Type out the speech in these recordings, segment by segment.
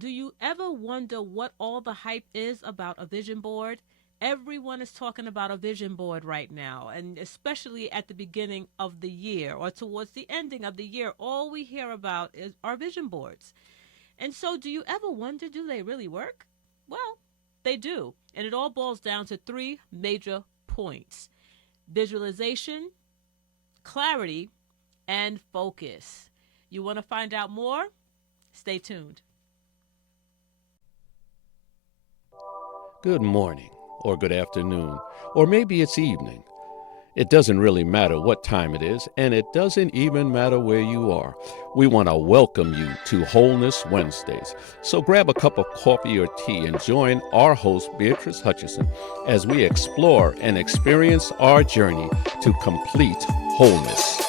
Do you ever wonder what all the hype is about a vision board? Everyone is talking about a vision board right now, and especially at the beginning of the year or towards the ending of the year, all we hear about is our vision boards. And so, do you ever wonder, do they really work? Well, they do. And it all boils down to three major points: visualization, clarity, and focus. You want to find out more? Stay tuned. Good morning, or good afternoon, or maybe it's evening. It doesn't really matter what time it is, and it doesn't even matter where you are. We want to welcome you to Wholeness Wednesdays. So grab a cup of coffee or tea and join our host, Beatrice Hutchison, as we explore and experience our journey to complete wholeness.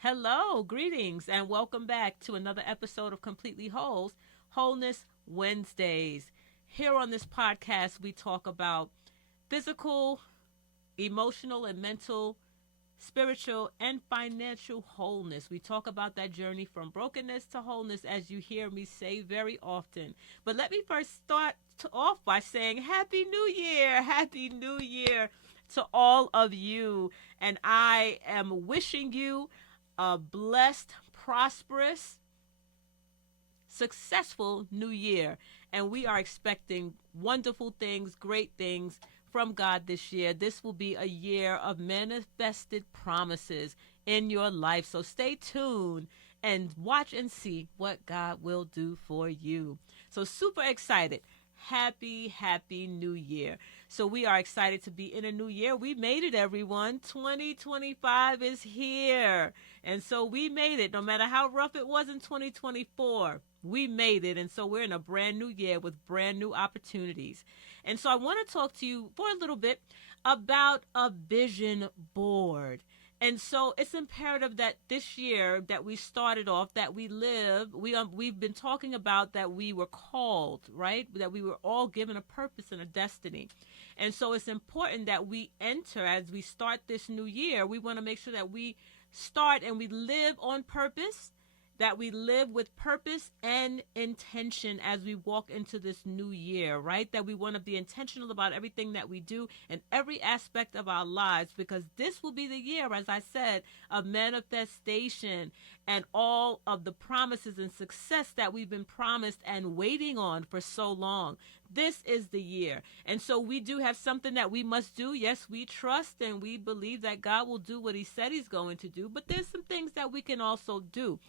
Hello, greetings, and welcome back to another episode of Completely Whole's Wholeness Wednesdays. Here on this podcast, we talk about physical, emotional, and mental, spiritual, and financial wholeness. We talk about that journey from brokenness to wholeness, as you hear me say very often. But let me first start off by saying Happy New Year! Happy New Year to all of you. And I am wishing you a blessed, prosperous, successful new year. And we are expecting wonderful things, great things from God this year. This will be a year of manifested promises in your life. So stay tuned and watch and see what God will do for you. So super excited. Happy New Year. So we are excited to be in a new year. We made it, everyone. 2025 is here. And so we made it. No matter how rough it was in 2024, we made it. And so we're in a brand new year with brand new opportunities. And so I want to talk to you for a little bit about a vision board. And so it's imperative that this year that we started off, that we've been talking about that we were called, right? That we were all given a purpose and a destiny. And so it's important that we enter, as we start this new year, we want to make sure that we start and we live on purpose, that we live with purpose and intention as we walk into this new year, right? That we want to be intentional about everything that we do in every aspect of our lives, because this will be the year, as I said, of manifestation and all of the promises and success that we've been promised and waiting on for so long. This is the year. And so we do have something that we must do. Yes, we trust and we believe that God will do what he said he's going to do, but there's some things that we can also do.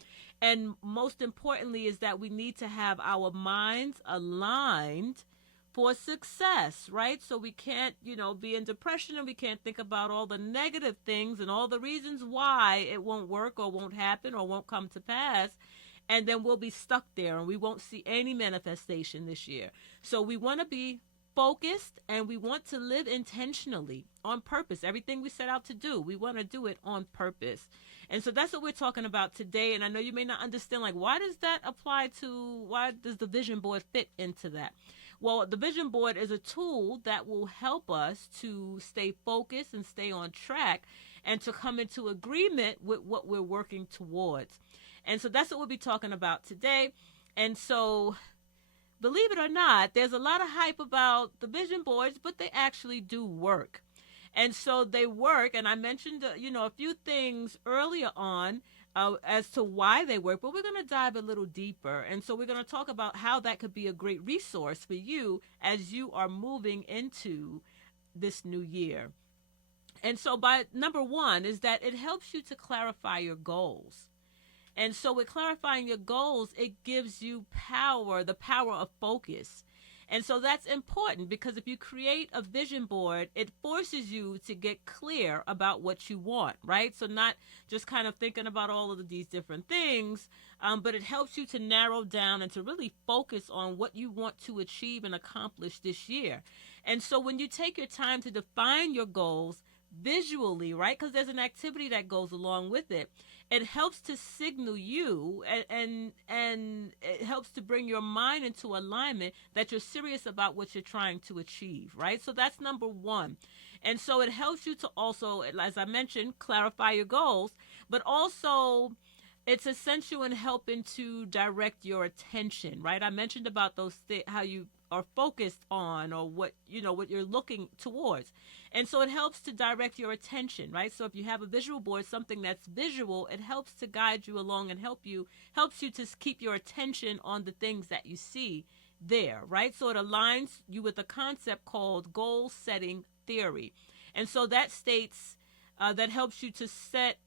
And most importantly is that we need to have our minds aligned for success, right? So we can't, be in depression, and we can't think about all the negative things and all the reasons why it won't work or won't happen or won't come to pass. And then we'll be stuck there and we won't see any manifestation this year. So we want to be focused and we want to live intentionally on purpose. Everything we set out to do, we want to do it on purpose. And so that's what we're talking about today. And I know you may not understand, why does the vision board fit into that? Well, the vision board is a tool that will help us to stay focused and stay on track and to come into agreement with what we're working towards. And so that's what we'll be talking about today. And so, believe it or not, there's a lot of hype about the vision boards, but they actually do work. And so they work, and I mentioned, a few things earlier on as to why they work, but we're going to dive a little deeper. And so we're going to talk about how that could be a great resource for you as you are moving into this new year. And so number one is that it helps you to clarify your goals. And so with clarifying your goals, it gives you the power of focus. And so that's important, because if you create a vision board, it forces you to get clear about what you want, right? So not just kind of thinking about all of these different things, but it helps you to narrow down and to really focus on what you want to achieve and accomplish this year. And so when you take your time to define your goals, visually, right? Because there's an activity that goes along with it. It helps to signal you, and it helps to bring your mind into alignment that you're serious about what you're trying to achieve, right? So that's number one. And so it helps you to also, as I mentioned, clarify your goals, but also it's essential in helping to direct your attention, right? I mentioned about those how you are focused on, or what what you're looking towards. And so it helps to direct your attention, right? So if you have a visual board, something that's visual, it helps to guide you along and helps you to keep your attention on the things that you see there, right? So it aligns you with a concept called goal setting theory. And so that states that helps you to set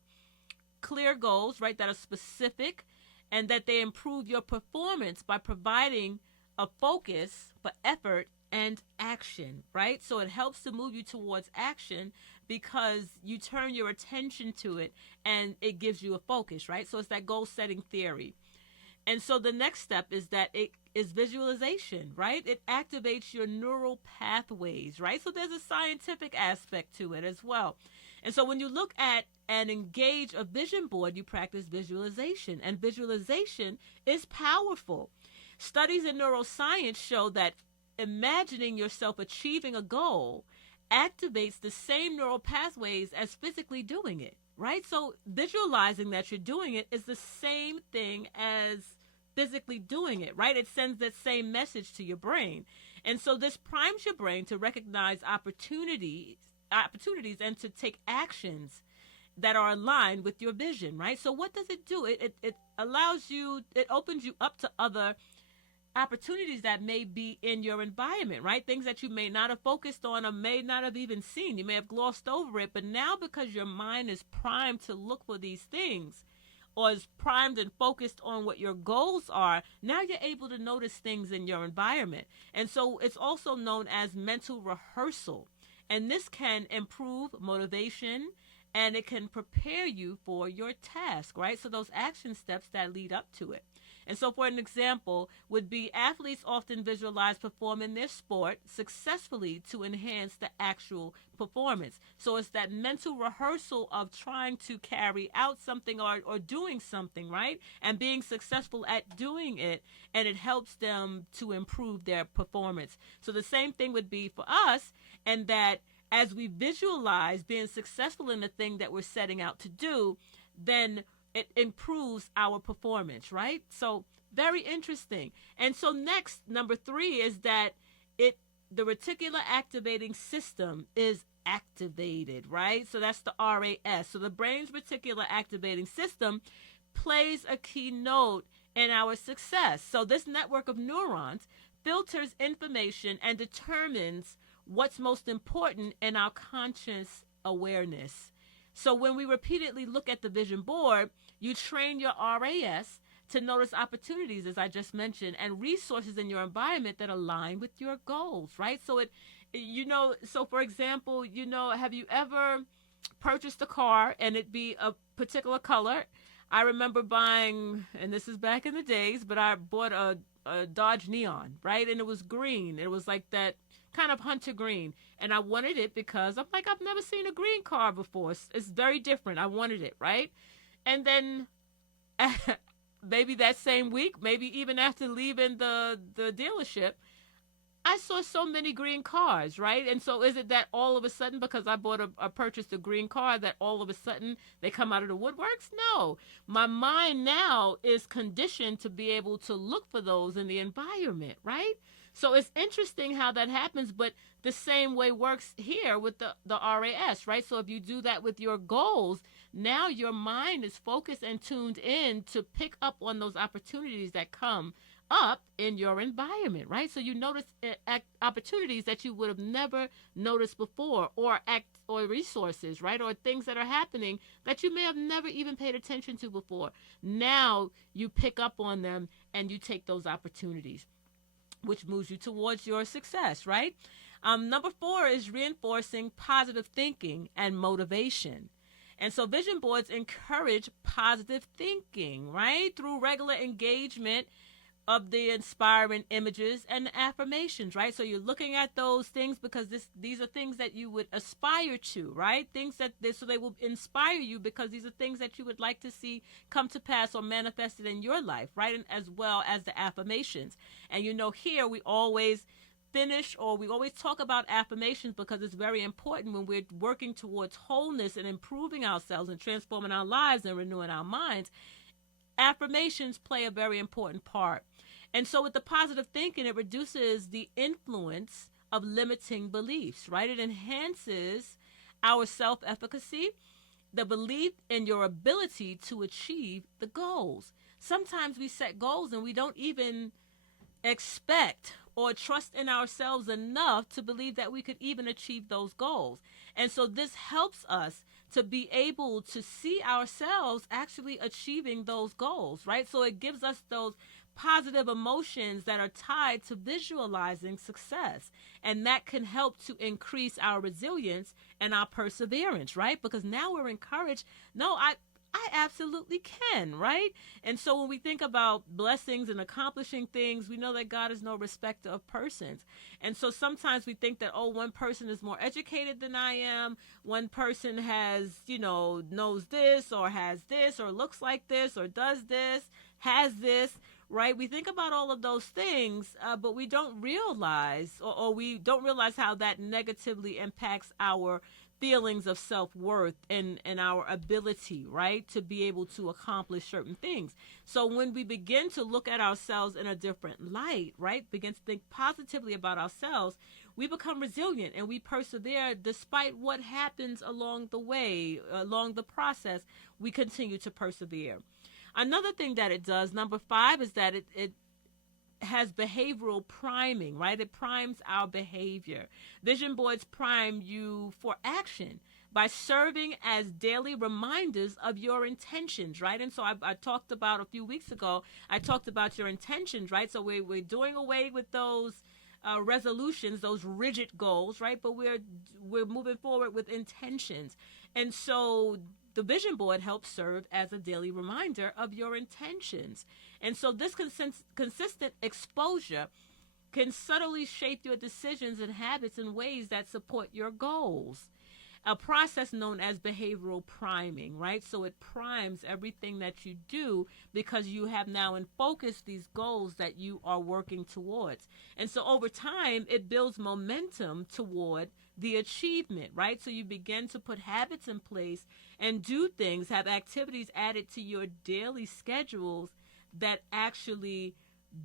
clear goals, right, that are specific, and that they improve your performance by providing a focus for effort and action, right? So it helps to move you towards action because you turn your attention to it and it gives you a focus, right? So it's that goal setting theory. And so the next step is that it is visualization, right? It activates your neural pathways, right? So there's a scientific aspect to it as well. And so when you look at and engage a vision board, you practice visualization. And visualization is powerful. Studies in neuroscience show that imagining yourself achieving a goal activates the same neural pathways as physically doing it, right? So visualizing that you're doing it is the same thing as physically doing it, right? It sends that same message to your brain. And so this primes your brain to recognize opportunities and to take actions that are aligned with your vision, right? So what does it do? It allows you, it opens you up to other opportunities that may be in your environment, right? Things that you may not have focused on or may not have even seen. You may have glossed over it, but now because your mind is primed to look for these things, or is primed and focused on what your goals are, now you're able to notice things in your environment. And so it's also known as mental rehearsal. And this can improve motivation, and it can prepare you for your task, right? So those action steps that lead up to it. And so for an example would be athletes often visualize performing their sport successfully to enhance the actual performance. So it's that mental rehearsal of trying to carry out something or doing something, right? And being successful at doing it, and it helps them to improve their performance. So the same thing would be for us, and that as we visualize being successful in the thing that we're setting out to do, then it improves our performance, right? So very interesting. And so next, number 3 is that the reticular activating system is activated, right? So that's the RAS. So the brain's reticular activating system plays a key note in our success. So this network of neurons filters information and determines what's most important in our conscious awareness. So when we repeatedly look at the vision board, you train your RAS to notice opportunities, as I just mentioned, and resources in your environment that align with your goals, right? So so for example, have you ever purchased a car and it be a particular color? I remember buying, and this is back in the days, but I bought a Dodge Neon, right? And it was green. It was like that kind of hunter green. And I wanted it because I'm like, I've never seen a green car before. It's very different. I wanted it, right? And then maybe that same week, maybe even after leaving the dealership, I saw so many green cars, right? And so is it that all of a sudden, because I purchased a green car, that all of a sudden they come out of the woodworks? No. My mind now is conditioned to be able to look for those in the environment, right? So it's interesting how that happens, but the same way works here with the RAS, right? So if you do that with your goals, now your mind is focused and tuned in to pick up on those opportunities that come up in your environment, right? So you notice opportunities that you would have never noticed before, or resources, right? Or things that are happening that you may have never even paid attention to before. Now you pick up on them and you take those opportunities, which moves you towards your success, right? Number 4 is reinforcing positive thinking and motivation. And so vision boards encourage positive thinking, right? Through regular engagement of the inspiring images and affirmations, right? So you're looking at those things because these are things that you would aspire to, right? Things that so they will inspire you because these are things that you would like to see come to pass or manifested in your life, right? And as well as the affirmations. And here we always we always talk about affirmations because it's very important when we're working towards wholeness and improving ourselves and transforming our lives and renewing our minds. Affirmations play a very important part. And so with the positive thinking, it reduces the influence of limiting beliefs, right? It enhances our self-efficacy, the belief in your ability to achieve the goals. Sometimes we set goals and we don't even expect or trust in ourselves enough to believe that we could even achieve those goals. And so this helps us to be able to see ourselves actually achieving those goals, right? So it gives us those positive emotions that are tied to visualizing success. And that can help to increase our resilience and our perseverance, right? Because now we're encouraged. No, I absolutely can, right? And so when we think about blessings and accomplishing things, we know that God is no respecter of persons. And so sometimes we think that, one person is more educated than I am. One person has, knows this or has this or looks like this or does this, has this, right? We think about all of those things, but we don't realize or we don't realize how that negatively impacts our feelings of self-worth and our ability, right, to be able to accomplish certain things. So when we begin to look at ourselves in a different light, right, begin to think positively about ourselves, we become resilient and we persevere despite what happens along the way, along the process, we continue to persevere. Another thing that it does, number 5, is that it has behavioral priming, right? It primes our behavior. Vision boards prime you for action by serving as daily reminders of your intentions, right? And so I talked about a few weeks ago, I talked about your intentions, right? So we're doing away with those resolutions, those rigid goals, right? But we're moving forward with intentions. And so the vision board helps serve as a daily reminder of your intentions. And so this consistent exposure can subtly shape your decisions and habits in ways that support your goals. A process known as behavioral priming, right? So it primes everything that you do because you have now in focus these goals that you are working towards. And so over time, it builds momentum toward the achievement, right? So you begin to put habits in place and do things, have activities added to your daily schedules that actually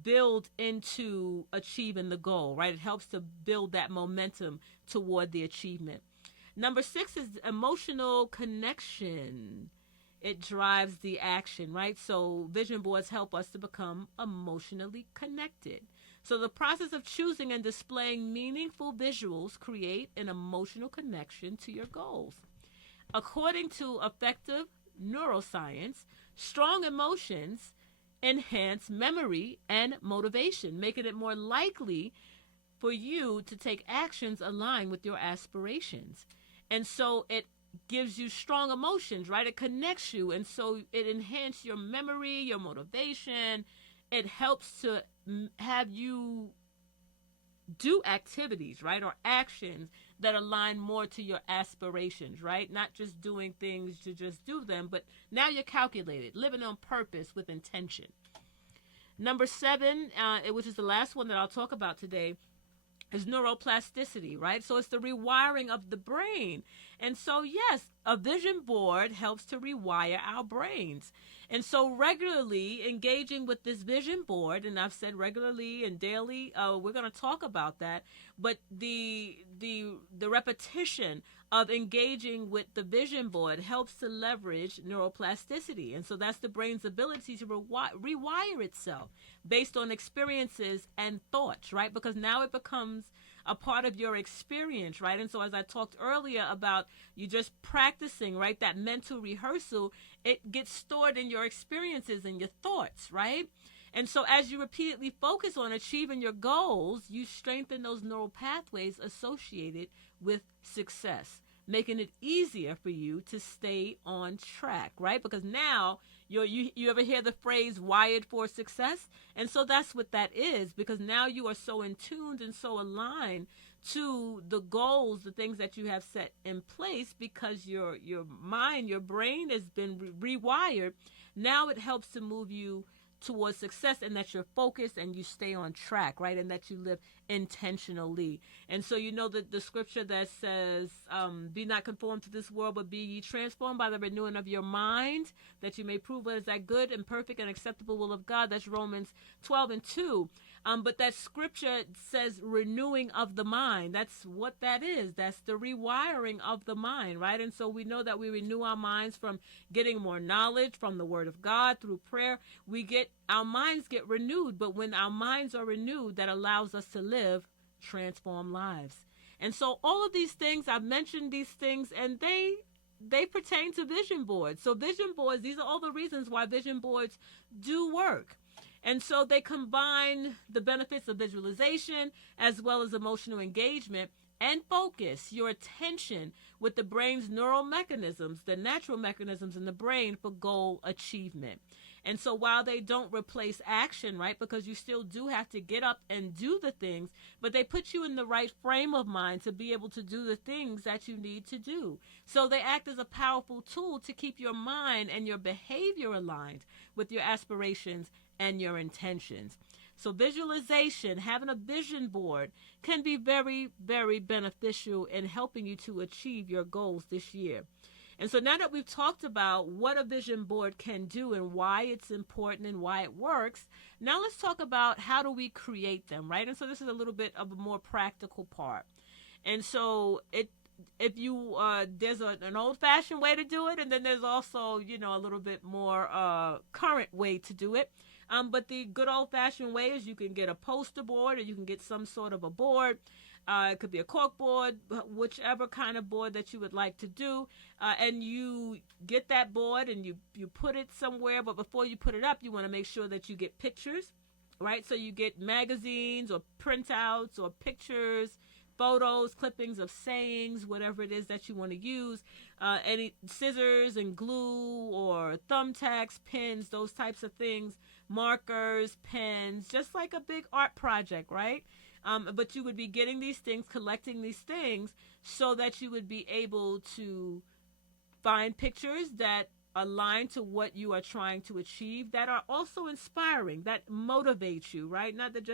build into achieving the goal, right? It helps to build that momentum toward the achievement. Number 6 is emotional connection. It drives the action, right? So vision boards help us to become emotionally connected. So the process of choosing and displaying meaningful visuals create an emotional connection to your goals. According to effective neuroscience, strong emotions enhance memory and motivation, making it more likely for you to take actions aligned with your aspirations. And so it gives you strong emotions, right? It connects you. And so it enhances your memory, your motivation. It helps to have you do activities, right? Or actions that align more to your aspirations, right? Not just doing things to just do them, but now you're calculated, living on purpose with intention. Number 7, which is the last one that I'll talk about today, is neuroplasticity, right? So it's the rewiring of the brain. And so, yes, a vision board helps to rewire our brains. And so regularly engaging with this vision board, and I've said regularly and daily, we're going to talk about that, but the repetition of engaging with the vision board helps to leverage neuroplasticity. And so that's the brain's ability to rewire itself based on experiences and thoughts, right? Because now it becomes a part of your experience, right? And so as I talked earlier about you just practicing, right, that mental rehearsal, it gets stored in your experiences and your thoughts, right? And so as you repeatedly focus on achieving your goals, you strengthen those neural pathways associated with success. making it easier for you to stay on track, right? Because now you ever hear the phrase wired for success? And so that's what that is, because now you are so in tuned and so aligned to the goals, the things that you have set in place, because your mind, your brain has been rewired. Now it helps to move you towards success, and that you're focused and you stay on track, right? And that you live intentionally. And so you know that the scripture that says, be not conformed to this world, but be ye transformed by the renewing of your mind, that you may prove what is that good and perfect and acceptable will of God. That's Romans 12:2. But that scripture says renewing of the mind. That's what that is. That's the rewiring of the mind, right? And so we know that we renew our minds from getting more knowledge from the word of God through prayer. Our minds get renewed, but when our minds are renewed, that allows us to live transformed lives. And so all of these things, I've mentioned these things, and they pertain to vision boards. So vision boards, these are all the reasons why vision boards do work. And so they combine the benefits of visualization as well as emotional engagement and focus your attention with the brain's neural mechanisms, the natural mechanisms in the brain for goal achievement. And so while they don't replace action, right, because you still do have to get up and do the things, but they put you in the right frame of mind to be able to do the things that you need to do. So they act as a powerful tool to keep your mind and your behavior aligned with your aspirations and your intentions. So visualization, having a vision board, can be very, very beneficial in helping you to achieve your goals this year. And so now that we've talked about what a vision board can do and why it's important and why it works, now let's talk about how do we create them, right? And so this is a little bit of a more practical part. And so there's an old-fashioned way to do it, and then there's also, a little bit more current way to do it. But the good old-fashioned way is you can get a poster board, or you can get some sort of a board. It could be a cork board, whichever kind of board that you would like to do. And you get that board and you put it somewhere. But before you put it up, you want to make sure that you get pictures, right? So you get magazines or printouts or pictures, photos, clippings of sayings, whatever it is that you want to use, any scissors and glue or thumbtacks, pens, those types of things, markers, pens, just like a big art project, right? But you would be getting these things, collecting these things, so that you would be able to find pictures that align to what you are trying to achieve, that are also inspiring, that motivate you, right? Not that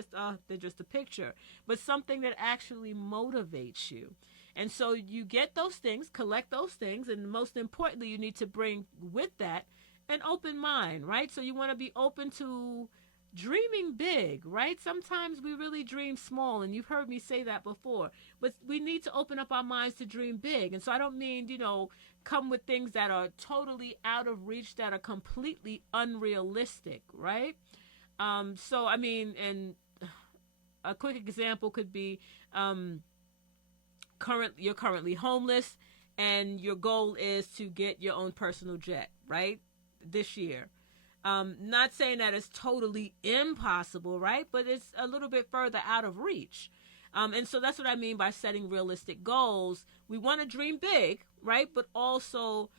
they're just a picture, but something that actually motivates you. And so you get those things, collect those things, and most importantly, you need to bring with that an open mind, right? So you want to be open to dreaming big, right? Sometimes we really dream small, and you've heard me say that before, but we need to open up our minds to dream big. And so I don't mean, come with things that are totally out of reach, that are completely unrealistic, right? And a quick example could be, you're currently homeless, and your goal is to get your own personal jet, right? This year. Not saying that it's totally impossible, right? But it's a little bit further out of reach. And so that's what I mean by setting realistic goals. We want to dream big, right? But also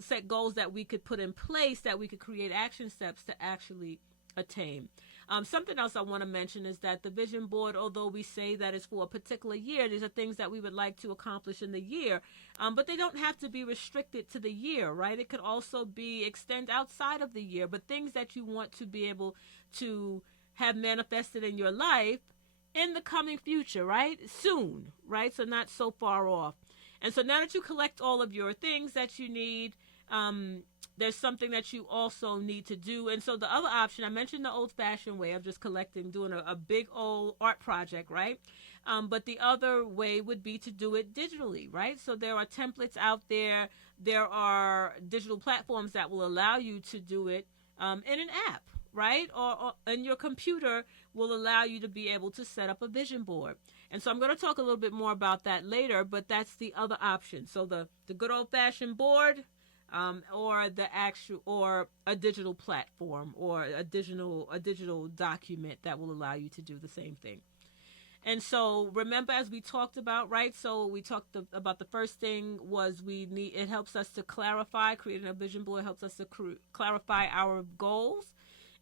set goals that we could put in place, that we could create action steps to actually attain. Something else I want to mention is that the vision board, although we say that it's for a particular year, these are things that we would like to accomplish in the year, but they don't have to be restricted to the year, right? It could also extend outside of the year, but things that you want to be able to have manifested in your life in the coming future, right? Soon, right? So not so far off. And so now that you collect all of your things that you need, there's something that you also need to do. And so the other option, I mentioned the old-fashioned way of just doing a big old art project, right? But the other way would be to do it digitally, right? So there are templates out there. There are digital platforms that will allow you to do it in an app, right? Or and your computer will allow you to be able to set up a vision board. And so I'm going to talk a little bit more about that later, but that's the other option. So the good old-fashioned board, or a digital platform, or a digital document that will allow you to do the same thing. And so remember, as we talked about, right? So we talked about the first thing was it helps us to clarify, creating a vision board helps us to clarify our goals.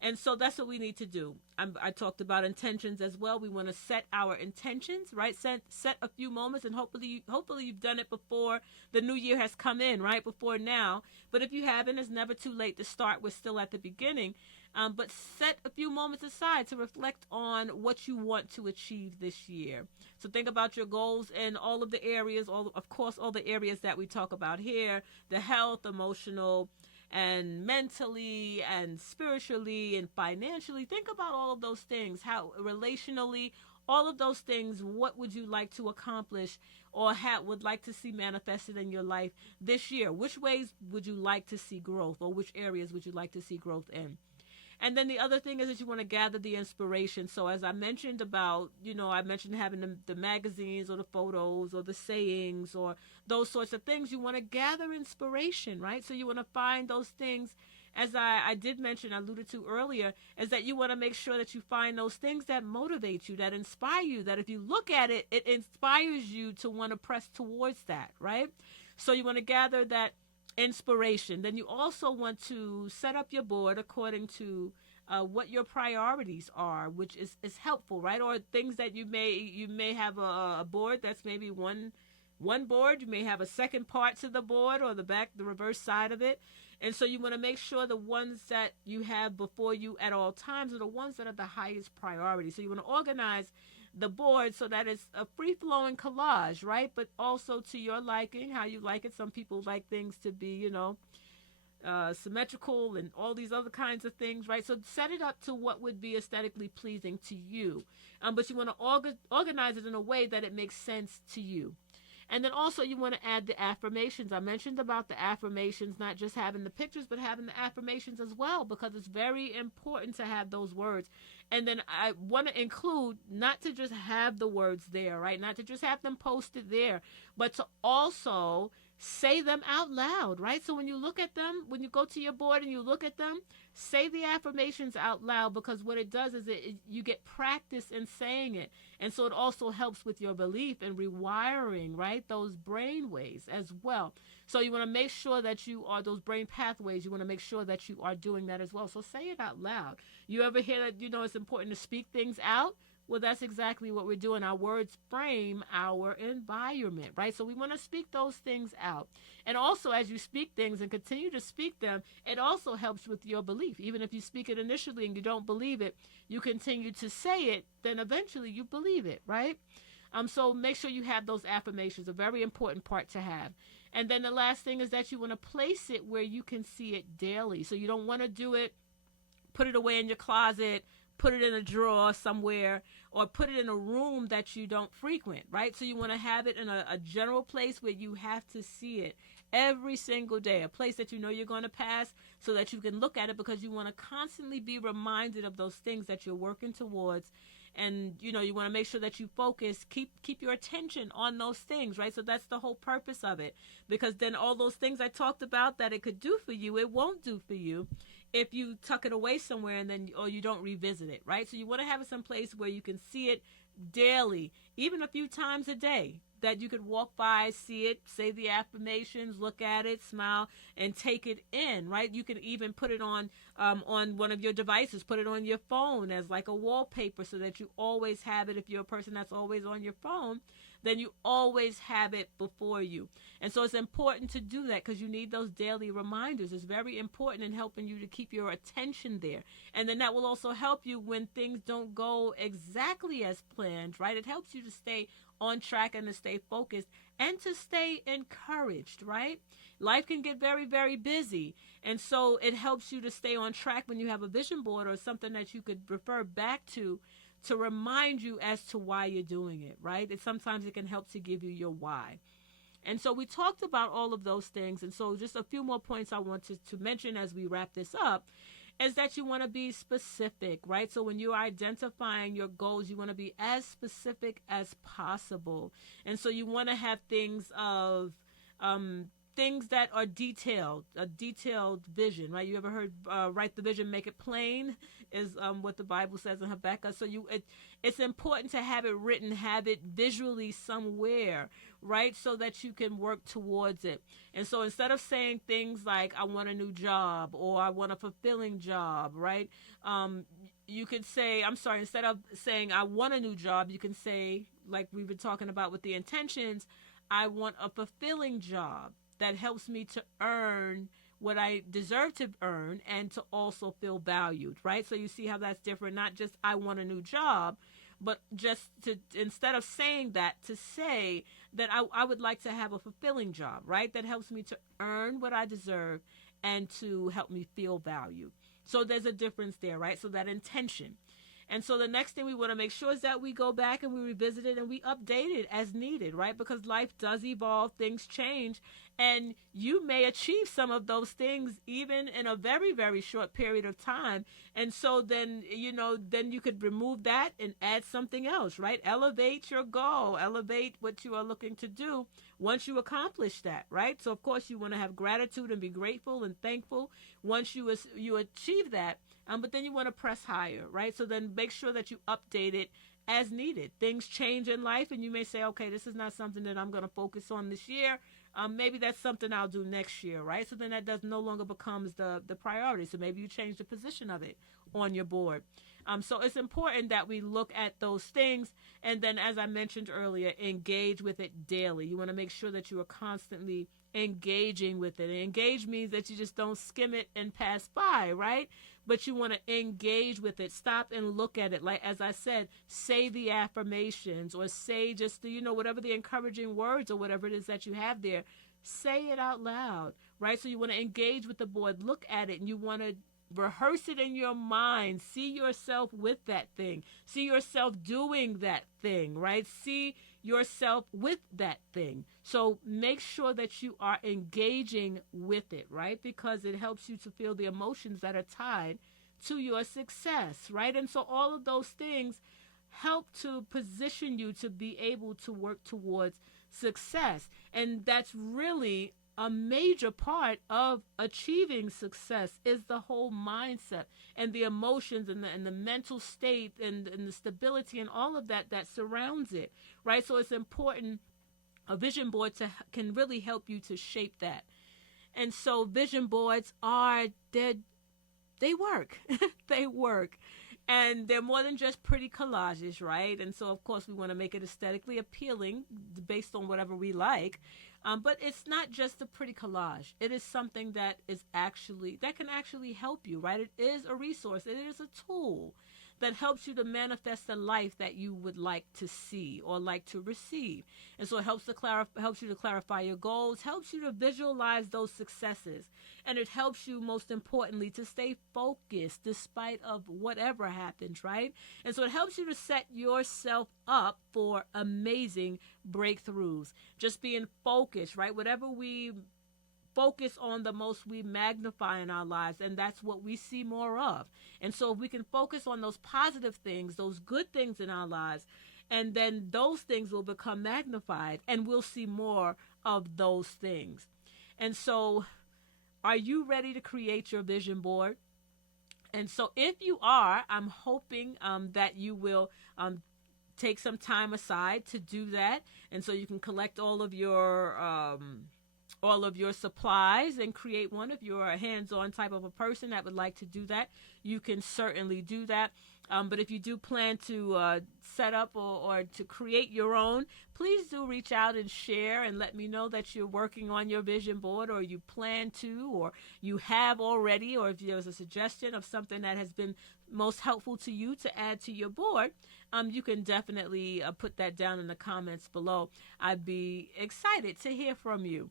And so that's what we need to do. I talked about intentions as well. We want to set our intentions, right? Set a few moments, and hopefully you've done it before the new year has come in, right? Before now. But if you haven't, it's never too late to start. We're still at the beginning. But set a few moments aside to reflect on what you want to achieve this year. So think about your goals in all of the areas, all the areas that we talk about here, the health, emotional, and mentally and spiritually and financially. Think about all of those things, how relationally, all of those things. What would you like to accomplish or would like to see manifested in your life this year? Which ways would you like to see growth, or which areas would you like to see growth in? And then the other thing is that you want to gather the inspiration. So as I mentioned about, I mentioned having the magazines or the photos or the sayings or those sorts of things. You want to gather inspiration, right? So you want to find those things, as I did mention, I alluded to earlier, is that you want to make sure that you find those things that motivate you, that inspire you, that if you look at it, it inspires you to want to press towards that, right? So you want to gather that inspiration. Then you also want to set up your board according to what your priorities are, which is helpful, right? Or things that you may have a board that's maybe one board. You may have a second part to the board, or the reverse side of it. And so you want to make sure the ones that you have before you at all times are the ones that are the highest priority. So you want to organize the board so that it's a free-flowing collage, right? But also to your liking, how you like it. Some people like things to be, symmetrical and all these other kinds of things, right? So set it up to what would be aesthetically pleasing to you. But you want to organize it in a way that it makes sense to you. And then also you want to add the affirmations. I mentioned about the affirmations, not just having the pictures, but having the affirmations as well, because it's very important to have those words. And then I want to include not to just have the words there, right? Not to just have them posted there, but to also say them out loud, right? So when you look at them, when you go to your board and you look at them, say the affirmations out loud, because what it does is you get practice in saying it. And so it also helps with your belief and rewiring, right, those brain waves as well. So you want to make sure that those brain pathways, you want to make sure that you are doing that as well. So say it out loud. You ever hear that, it's important to speak things out? Well, that's exactly what we're doing. Our words frame our environment, right? So we want to speak those things out. And also, as you speak things and continue to speak them, it also helps with your belief. Even if you speak it initially and you don't believe it, you continue to say it, then eventually you believe it, right? So make sure you have those affirmations, a very important part to have. And then the last thing is that you want to place it where you can see it daily. So you don't want to do it, put it away in your closet, put it in a drawer somewhere, or put it in a room that you don't frequent, right? So you want to have it in a general place where you have to see it every single day, a place that you're going to pass, so that you can look at it, because you want to constantly be reminded of those things that you're working towards. And you want to make sure that you focus, keep your attention on those things, right? So that's the whole purpose of it, because then all those things I talked about that it could do for you, it won't do for you if you tuck it away somewhere or you don't revisit it, right? So you want to have it someplace where you can see it daily, even a few times a day, that you could walk by, see it, say the affirmations, look at it, smile, and take it in, right? You can even put it on one of your devices, put it on your phone as like a wallpaper, so that you always have it. If you're a person that's always on your phone, then you always have it before you. And so it's important to do that, because you need those daily reminders. It's very important in helping you to keep your attention there. And then that will also help you when things don't go exactly as planned, right? It helps you to stay on track and to stay focused and to stay encouraged, right? Life can get very, very busy. And so it helps you to stay on track when you have a vision board or something that you could refer back to remind you as to why you're doing it, right? Sometimes it can help to give you your why. And so we talked about all of those things. And so just a few more points I wanted to mention as we wrap this up is that you want to be specific, right? So when you're identifying your goals, you want to be as specific as possible. And so you want to have things of things that are detailed, a detailed vision, right? You ever heard write the vision, make it plain, is what the Bible says in Habakkuk. So it's important to have it written, have it visually somewhere, right? So that you can work towards it. And so instead of saying things like, I want a new job or I want a fulfilling job, right? You could say, instead of saying, I want a new job, you can say, like we've been talking about with the intentions, I want a fulfilling job that helps me to earn what I deserve to earn and to also feel valued, right? So you see how that's different, not just I want a new job, but just to, instead of saying that, to say that I would like to have a fulfilling job, right? That helps me to earn what I deserve and to help me feel valued. So there's a difference there, right? So that intention. And so the next thing we want to make sure is that we go back and we revisit it and we update it as needed, right? Because life does evolve, things change, and you may achieve some of those things even in a very, very short period of time. And so then, then you could remove that and add something else, right? Elevate your goal, elevate what you are looking to do once you accomplish that, right? So of course you want to have gratitude and be grateful and thankful once you achieve that. But then you want to press higher, right? So then make sure that you update it as needed. Things change in life, and you may say, okay, this is not something that I'm going to focus on this year. Maybe that's something I'll do next year, right? So then that no longer becomes the priority. So maybe you change the position of it on your board. So it's important that we look at those things, and then, as I mentioned earlier, engage with it daily. You want to make sure that you are constantly engaging with it. And engage means that you just don't skim it and pass by, right? But you want to engage with it. Stop and look at it. Like, as I said, say the affirmations or say just whatever the encouraging words or whatever it is that you have there, say it out loud, right? So you want to engage with the board, look at it, and you want to rehearse it in your mind. See yourself with that thing. See yourself doing that thing, right? See yourself with that thing. So make sure that you are engaging with it, right? Because it helps you to feel the emotions that are tied to your success, right? And so all of those things help to position you to be able to work towards success. And that's really a major part of achieving success, is the whole mindset and the emotions and the mental state and the stability and all of that surrounds it, right? So it's important. A vision board can really help you to shape that. And so vision boards they work. They work. And they're more than just pretty collages, right? And so, of course, we want to make it aesthetically appealing based on whatever we like. But it's not just a pretty collage. It is something that can actually help you, right? It is a resource. It is a tool that helps you to manifest the life that you would like to see or like to receive. And so it helps you to clarify your goals, helps you to visualize those successes, and it helps you, most importantly, to stay focused despite of whatever happens, right? And so it helps you to set yourself up for amazing breakthroughs. Just being focused, right? Whatever we focus on the most, we magnify in our lives, and that's what we see more of. And so if we can focus on those positive things, those good things in our lives, and then those things will become magnified, and we'll see more of those things. And so, are you ready to create your vision board? And so if you are, I'm hoping that you will take some time aside to do that. And so you can collect all of your supplies and create one. If you're a hands-on type of a person that would like to do that, you can certainly do that. But if you do plan to set up or to create your own, please do reach out and share and let me know that you're working on your vision board, or you plan to, or you have already, or if there's a suggestion of something that has been most helpful to you to add to your board, you can definitely put that down in the comments below. I'd be excited to hear from you.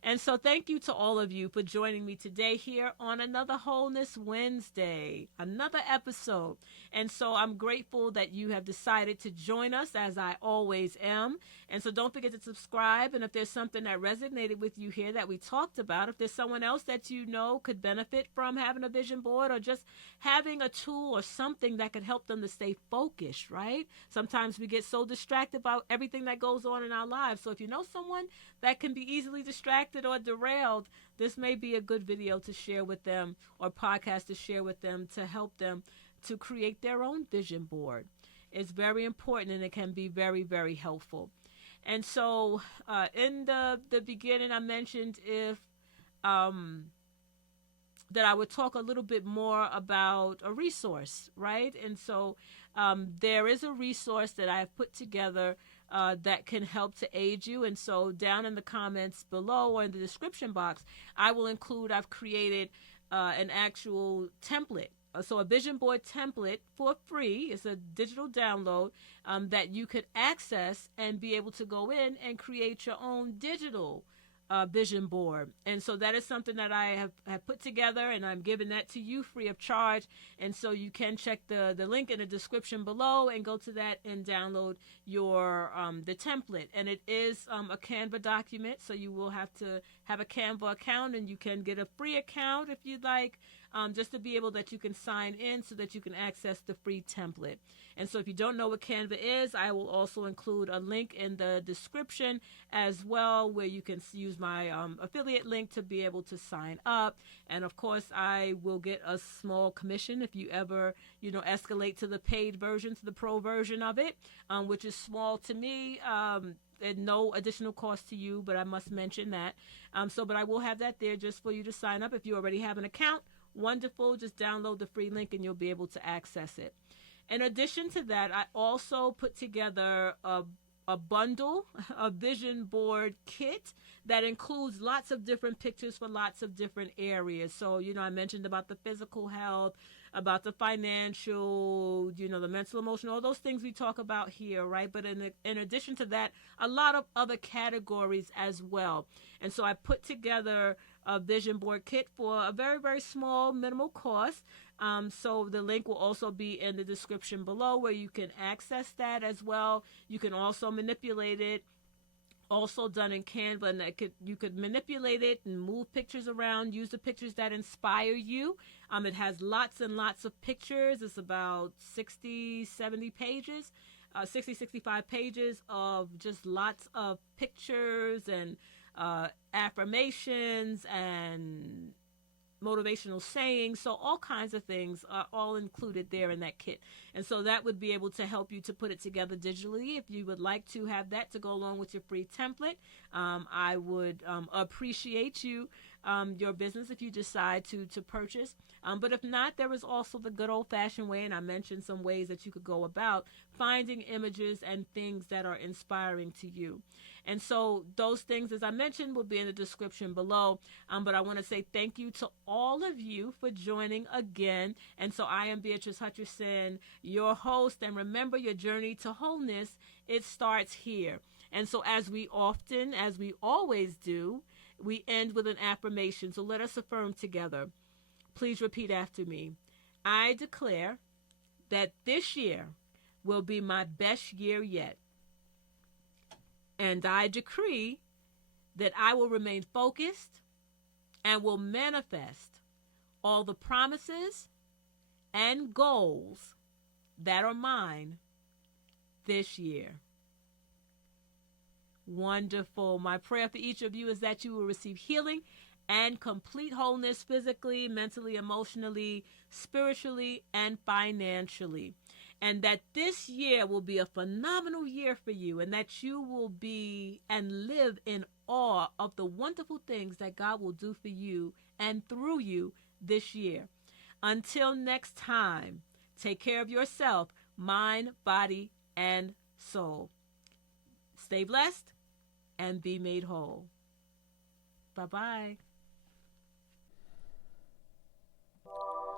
And so thank you to all of you for joining me today here on another Wholeness Wednesday, another episode. And so I'm grateful that you have decided to join us, as I always am. And so don't forget to subscribe. And if there's something that resonated with you here that we talked about, if there's someone else that you know could benefit from having a vision board, or just having a tool or something that could help them to stay focused, right? Sometimes we get so distracted about everything that goes on in our lives. So if you know someone that can be easily distracted or derailed, this may be a good video to share with them or podcast to share with them to help them to create their own vision board. It's very important, and it can be very, very helpful. And so in the beginning, I mentioned that I would talk a little bit more about a resource, right? And so there is a resource that I have put together that can help to aid you. And so down in the comments below or in the description box, I've created an actual template. So a vision board template for free. It's a digital download that you could access and be able to go in and create your own digital vision board. And so that is something that I have put together, and I'm giving that to you free of charge. And so you can check the link in the description below and go to that and download your the template. And it is a Canva document, so you will have to have a Canva account, and you can get a free account if you'd like, just to be able that you can sign in so that you can access the free template. And so if you don't know what Canva is, I will also include a link in the description as well, where you can use my affiliate link to be able to sign up. And of course, I will get a small commission if you ever, escalate to the paid version, to the pro version of it, which is small to me. At no additional cost to you, but I must mention that. But I will have that there just for you to sign up. If you already have an account, wonderful. Just download the free link and you'll be able to access it. In addition to that, I also put together a bundle, a vision board kit that includes lots of different pictures for lots of different areas. So, I mentioned about the physical health, about the financial, the mental, emotional, all those things we talk about here, right? But in addition to that, a lot of other categories as well. And so I put together a vision board kit for a very, very small, minimal cost. So the link will also be in the description below, where you can access that as well. You can also manipulate it. Also done in Canva, and you could manipulate it and move pictures around, use the pictures that inspire you. It has lots and lots of pictures. It's about 65 pages of just lots of pictures and affirmations and motivational sayings. So all kinds of things are all included there in that kit. And so that would be able to help you to put it together digitally. If you would like to have that to go along with your free template, I would appreciate your business if you decide to purchase. But if not, there is also the good old-fashioned way, and I mentioned some ways that you could go about finding images and things that are inspiring to you. And so those things, as I mentioned, will be in the description below. But I want to say thank you to all of you for joining again. And so I am Beatrice Hutcherson, your host. And remember, your journey to wholeness, it starts here. And so as we always do, we end with an affirmation. So let us affirm together. Please repeat after me. I declare that this year will be my best year yet. And I decree that I will remain focused and will manifest all the promises and goals that are mine this year. Wonderful. My prayer for each of you is that you will receive healing and complete wholeness physically, mentally, emotionally, spiritually, and financially. And that this year will be a phenomenal year for you, and that you will be and live in awe of the wonderful things that God will do for you and through you this year. Until next time, take care of yourself, mind, body, and soul. Stay blessed and be made whole. Bye-bye.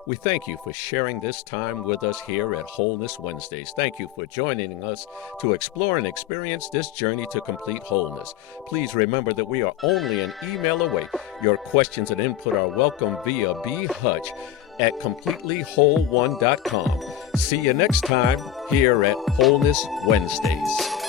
We thank you for sharing this time with us here at Wholeness Wednesdays. Thank you for joining us to explore and experience this journey to complete wholeness. Please remember that we are only an email away. Your questions and input are welcome via bhutch@completelywhole1.com. See you next time here at Wholeness Wednesdays.